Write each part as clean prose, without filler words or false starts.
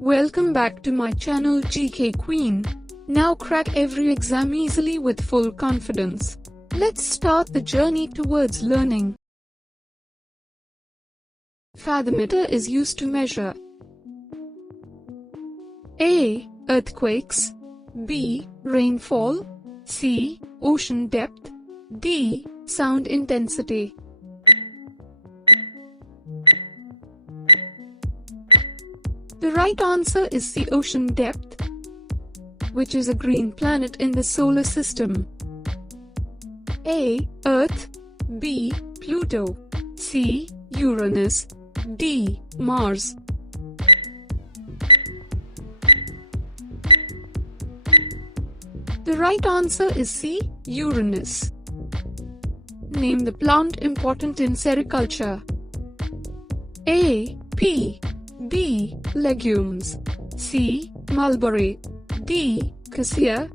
Welcome back to my channel GK Queen. Now crack every exam easily with full confidence. Let's start the journey towards learning. Fathometer is used to measure A. Earthquakes, B. Rainfall, C. Ocean depth, D. Sound intensity. The right answer is C. Ocean depth, which is a green planet in the solar system. A. Earth, B. Pluto, C. Uranus, D. Mars. The right answer is C. Uranus. Name the plant important in sericulture. A. Pea, B. Legumes, C. Mulberry, D. Cassia.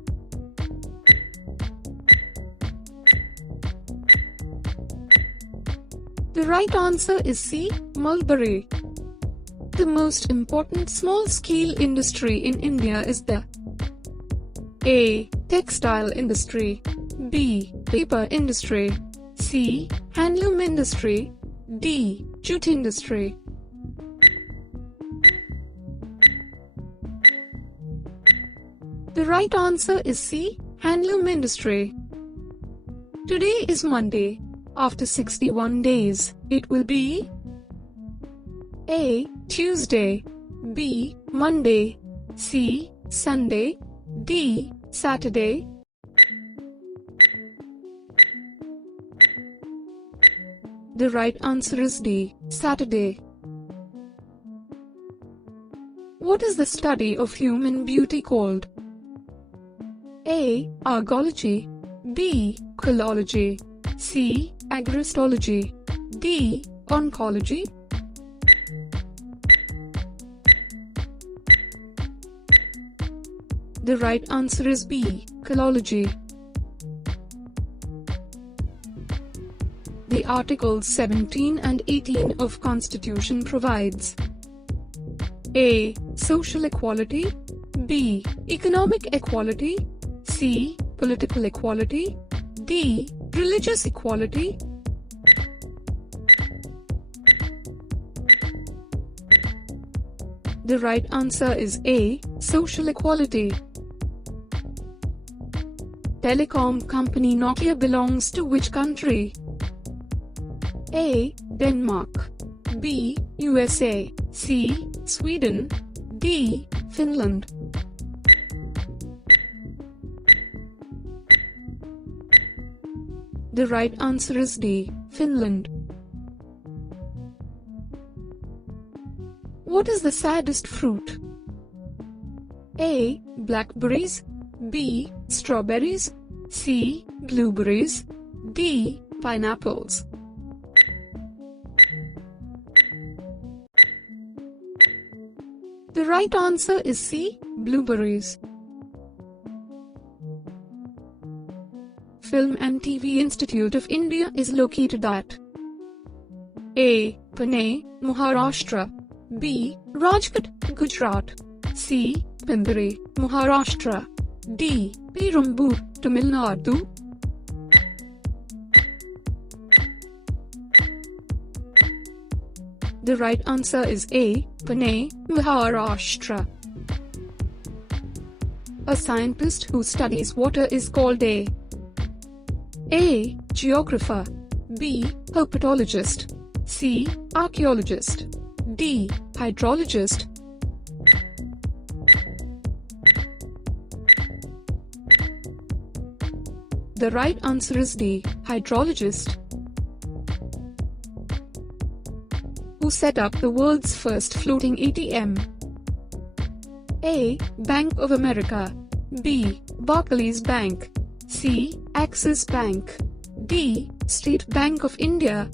The right answer is C. Mulberry. The most important small-scale industry in India is the A. Textile industry, B. Paper industry, C. Handloom industry, D. Jute industry. The right answer is C. Handloom industry. Today is Monday. After 61 days, it will be A. Tuesday, B. Monday, C. Sunday, D. Saturday. The right answer is D. Saturday. What is the study of human beauty called? A. Argology, B. Philology, C. Agristology, D. Oncology. The right answer is B. Philology. The Articles 17 and 18 of Constitution provides A. Social equality, B. Economic equality, C. Political equality, D. Religious equality. The right answer is A. Social equality. Telecom company Nokia belongs to which country? A. Denmark, B. USA, C. Sweden, D. Finland. The right answer is D. Finland. What is the saddest fruit? A. Blackberries, B. Strawberries, C. Blueberries, D. Pineapples. The right answer is C. Blueberries. Film and TV Institute of India is located at A. Pune, Maharashtra, B. Rajkot, Gujarat, C. Pimpri, Maharashtra, D. Perambur, Tamil Nadu. The right answer is A. Pune, Maharashtra. A scientist who studies water is called A. Geographer, B. Herpetologist, C. Archaeologist, D. Hydrologist. The right answer is D. Hydrologist. Who set up the world's first floating ATM? A. Bank of America, B. Barclays Bank, C. Axis Bank, D. State Bank of India.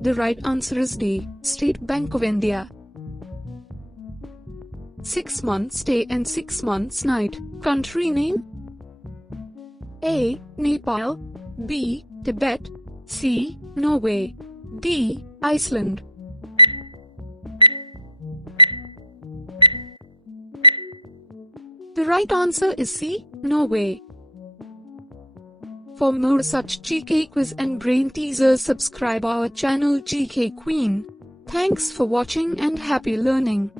The right answer is D. State Bank of India. 6 months day and 6 months night. Country name? A. Nepal, B. Tibet, C. Norway, D. Iceland. The right answer is C. Norway. For more such GK quiz and brain teasers, subscribe our channel GK Queen. Thanks for watching and happy learning.